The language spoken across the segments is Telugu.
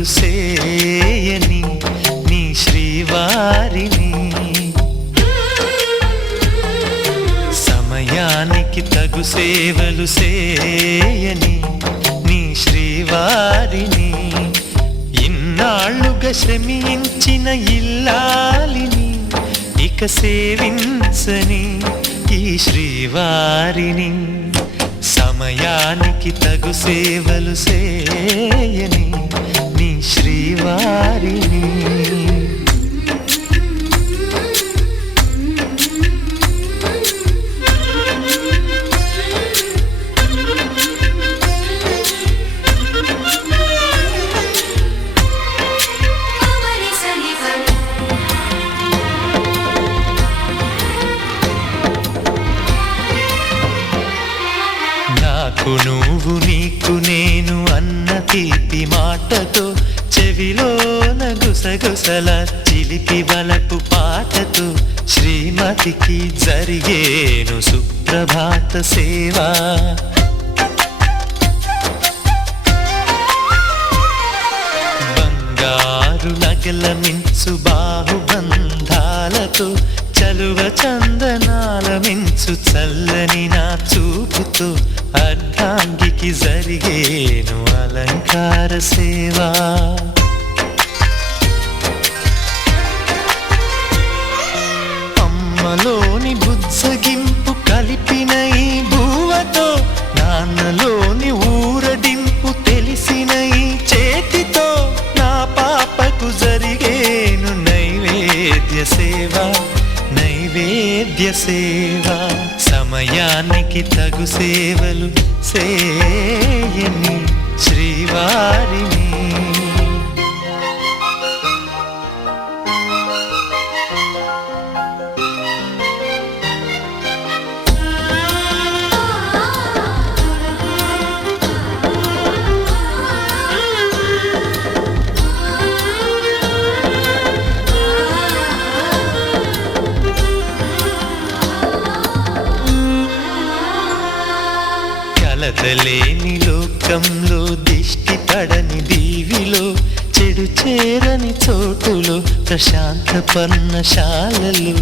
సేవలు సేయని నీ శ్రీవారిని, సమయానికి తగు సేవలు సేయని నీ శ్రీవారిని, ఇన్నాళ్ళుగా శ్రమించిన ఇల్లాలిని ఇక సేవించని ఈ శ్రీవారిని, సమయానికి తగు సేవలు సేయని నీ శ్రీవారిని. నాకు నువ్వు నీకు నేను అన్న తీపి మాటతో, చెవిలోన గుసగుసల చిలిపి వలపు పాటతో, శ్రీమతికి జరిగేను సుప్రభాత సేవా. బంగారు నగల మించు బాహుబంధాలతో, చలువ చందనాల మించు చల్లని నా చూపుతో, అర్ధాంగికి జరిగేను అలంకార సేవా. అమ్మలోని బుజ్జగింపు కలిపిన ఈ భూవతో, నాన్నలోని ఊరడింపు తెలిసిన ఈ చేతితో, నా పాపకు జరిగేను నైవేద్య సేవా, నైవేద్య సేవా. సమయానికి తగు సేవలు సేయని శ్రీవారిని. కలతలేని లోకంలో, దిష్టి పడని దీవిలో, చెడు చేరని చోటులో, ప్రశాంత పర్ణశాలలో,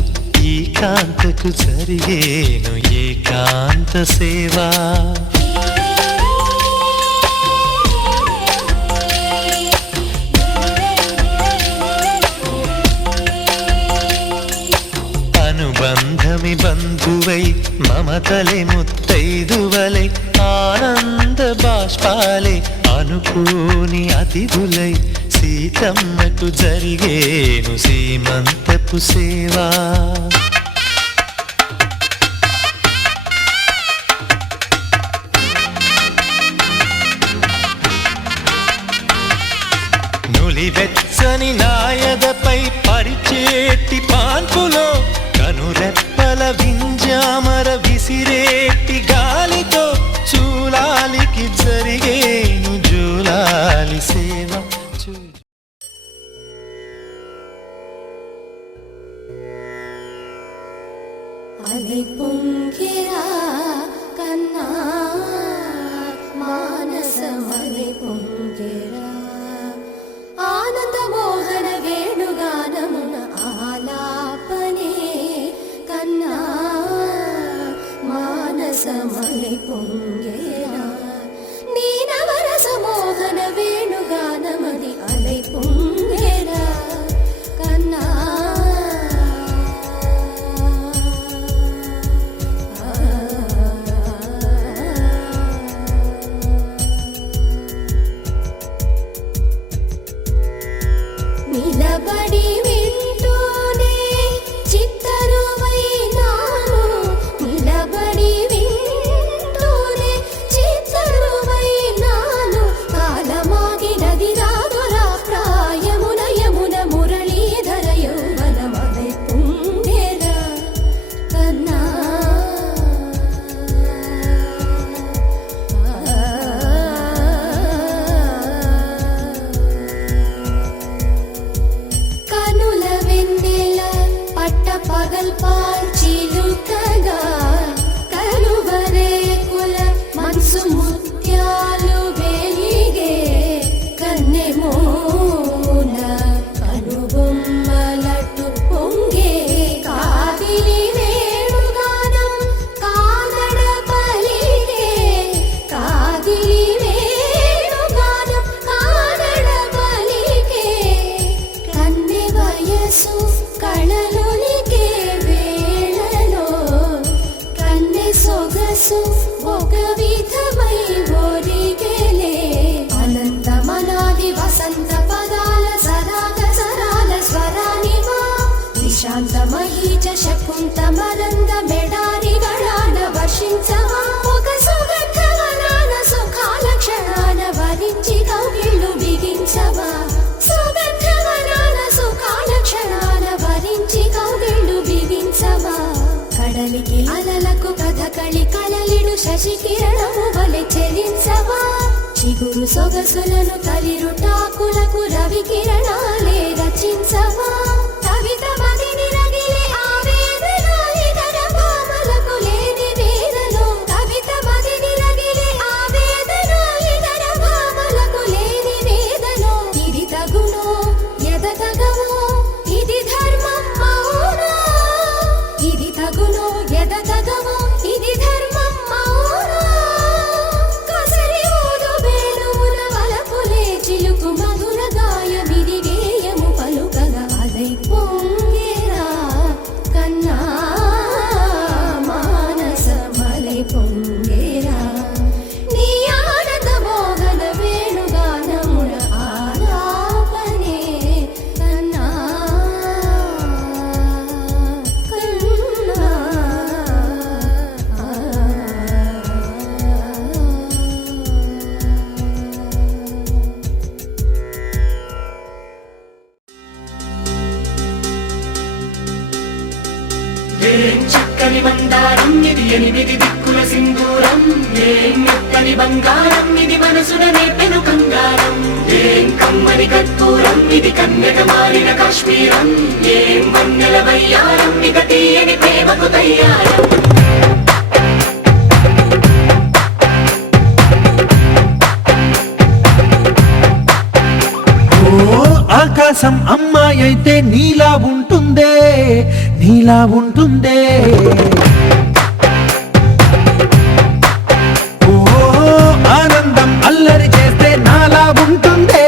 ఈ కాంతకు జరిగేను ఏకాంత సేవా. అనుబంధమి బంధువై, మమతలే ముత్తైదువలై, ఆనంద బాష్పాలే అనుకోని అతిథులై, సీతమ్మకు జరిగేను సీమంతపు సేవా. నులివెచ్చని నాయదపై పరిచేటి పాన్పులో, కనురెప్పల వింజామర విసిరేటి గాలితో, చూలాలికి జరిగేను జూలాలి సేవ. అలై పొంగిరా కన్నా మానసమలై పొంగిరా, ఆనంద మోహన వేణుగానమున ఆలాపనే కన్నా మానసమలై పొంగిరా, నీ నవరస మోహన వేణుగానమది అలై పొంగిరా కన్నా. నిలబడి వింటూనే చిత్తరువైనాను, నిలబడి వింటూనే శశి కిరణము వలె చెలించవా చిగురు సొగసులను తలిరుటాకులకు రవి కిరణాలే రచించవా కవిత మదిని రగిలే ఆవేదన ఇతర భామలకు లేని వేదనో కవిత మదిని రగిలే ఆవేదన ఇతర భామలకు లేని వేదనో ఇది తగునో ఎదతగవో ఇది ధర్మం మౌనా ఇది తగునో ఎదతగవో ఇది ధర్మం మౌనా కసరి ఊదు వేణువుల వలపులే చిలుకు మధుర గాయమిది గేయము పలుకగా అలై పొంగేరా కన్నా మానసమలై పొంగేరా నీ ఆనంద మోహన వేణుగానమున ఆలాపనే కన్నా ఏం చక్కని మందారం ఇది ఎనిమిది దిక్కుల సింధూరం ఏం మెత్తని బంగారం ఇది మనసున నేపెను కంగారం ఏం కమ్మని కర్పూరం ఇది కన్నెగ మారిన కాశ్మీరం ఏం వన్నెల వయ్యారం ఇక తీయని ప్రేమకు తయ్యారం ఆకాశం అమ్మాయి అయితే నీలా ఉంటుందే నీలా ఉంటుందే ఓ ఆనందం అల్లరి చేస్తే నాలా ఉంటుందే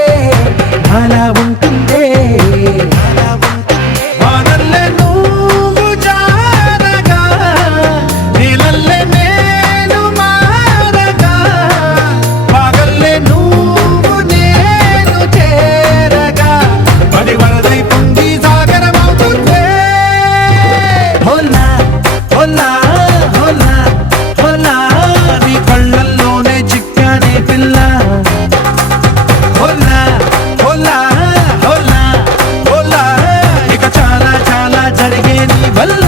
నాలా ఉంటుందే వానల్లే నువ్వు జారగా నీలల్లే నేను మారగా పగల్లే నువ్వు నేను చేరగా పడి వరదై పొంగి సాగరమవుతుందే హోలా హోలా హోలా హోలా నీ కళ్ళల్లోనే చిక్కానే పిల్ల హోలా హోలా హోలా హోలా ఇక చాలా చాలా జరిగే నీ వల్ల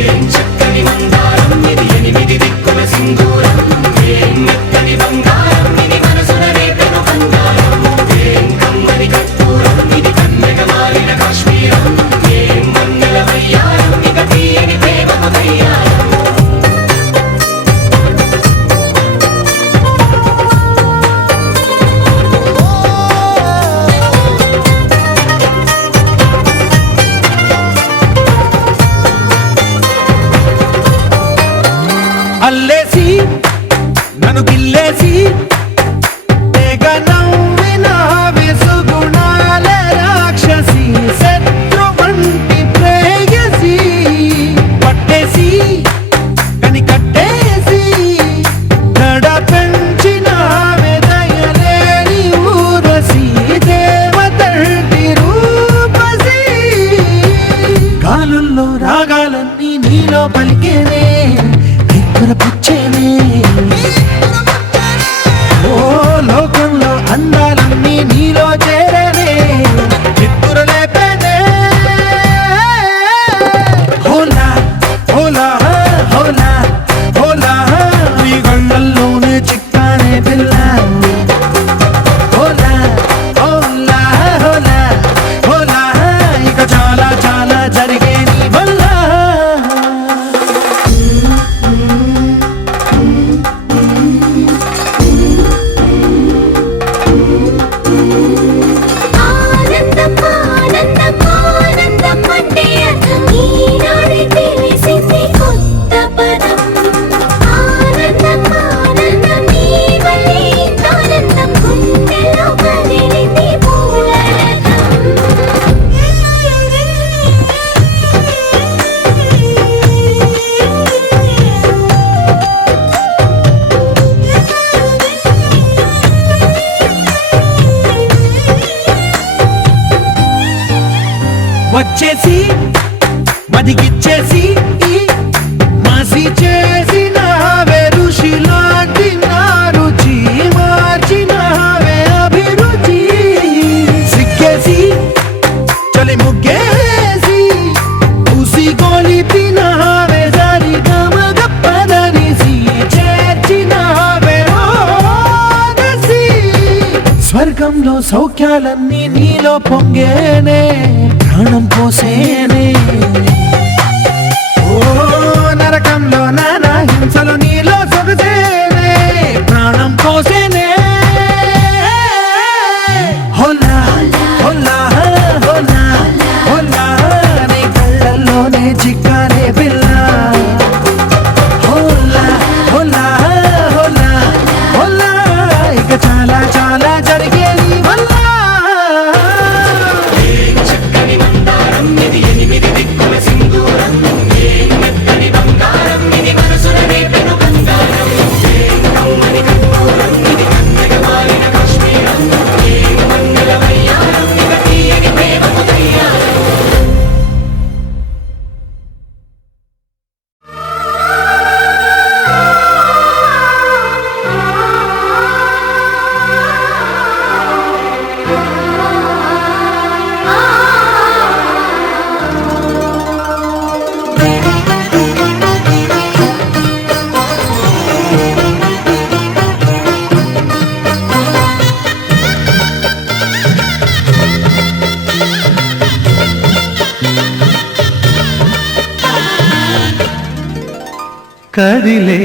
ఏం చక్కని మందారం ఇది ఎనిమిది దిక్కుల సింధూరం ఏం మెత్తని బంగారం ఇది మనసున రేపెను కంగారం ఏం కమ్మని కర్పూరం ఇది కన్నెగ మారిన కాశ్మీరం ఏం వన్నెల వయ్యారం ఇక తీయని ప్రేమకు తయ్యారం అల్లేసి నన్ను గిల్లేసి తెగ నవ్విన విసుగుణాల రాక్షసి శత్రు వంటి ప్రేయసి పట్టేసి కని కట్టేసి దడ పెంచిన దయలేని ఊరసి దేవతంటి రూపసి గాలుల్లో రాగాలన్నీ నీలో పలికేనే పుచ్చేనే ఓ లోకంలో అందాలన్నీ నీలో చేరేనే చిత్తురు లేపేనే హోలా హోలా హోలా హోలా నీ గంగల్లోనే చిక్కానే పిల్ల హోలా హోలా హోలా హోలా ఇక చాలా చాలా జరిగే నీ వల్ల ఆనందం ఆనందం ఆనందం అంటే అర్థం ఈనాడే తెలిసింది కొత్త పదం ఆనందం ఆనందం నీ వల్లే ఆనందం గుండెలో కదిలింది వచ్చేసి మదిగిచ్చేసి మసి చేసినావే ఋషిలాంటి నా రుచి మార్చినావే అభిరుచి సిక్కేసి చలి ముగ్గేసి ఉసి గోలిపినావే సరి గమగప్ప స్వర్గంలో సౌఖ్యాలన్నీ నీలో పొంగేనే ప్రాణం పోసేనే ఓ నరకంలో నానా హింసలు నీలో సొగసేనే ప్రాణం పోసేనే హోలా హోలా హోలా హోలా నీ కళ్ళల్లోనే చిక్కాలే పిల్ల హోలా హోలా హోలా హోలా ఇక చాలా చాలా జరిగే నీ వల్ల చక్కని మందారం ఇది ఎనిమిది దిక్కుల సింధూరం ఏం మెత్తని బంగారం ఇది మనసున రేపెను కంగారం ఏం కమ్మని కర్పూరం ఇది కన్నెగ మారిన కాశ్మీరం ఏం మంగళ వయ్యారం ఇక తీయని ప్రేమకు తయ్యారం కదిలే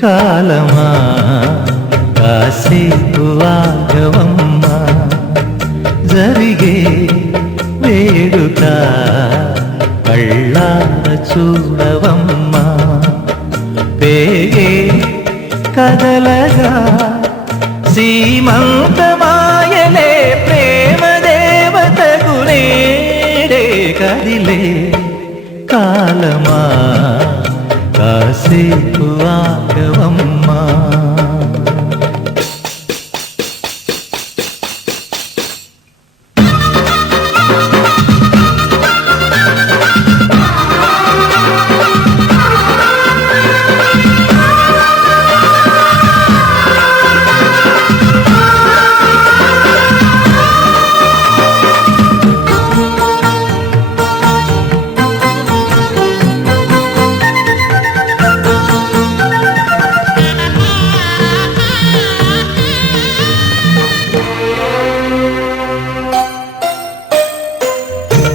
కాలమా కాసేపు ఆగవమ్మా జరిగే వేడుక కళ్ళార చూడవమ్మా పేగే కదలగా సీమంతమాయలే ప్రేమ దేవతకు నేడే కదిలే కాలమా కాసేపు ఆగవమ్మా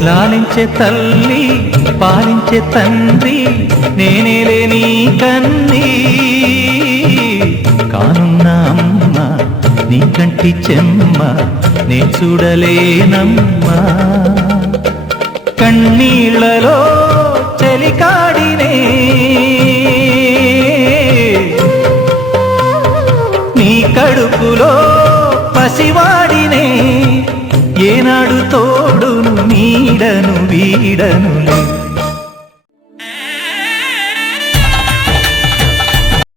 లాలించే తల్లి పాలించే తండ్రి నేనేలే నీ కన్నీ కానున్న అమ్మ నీ కంటి చెమ్మ నే చూడలేనమ్మా కన్నీళ్లలో చెలికాడినే నీ కడుపులో పసివాడినే ఏనాడు తోడును నీడను వీడనులే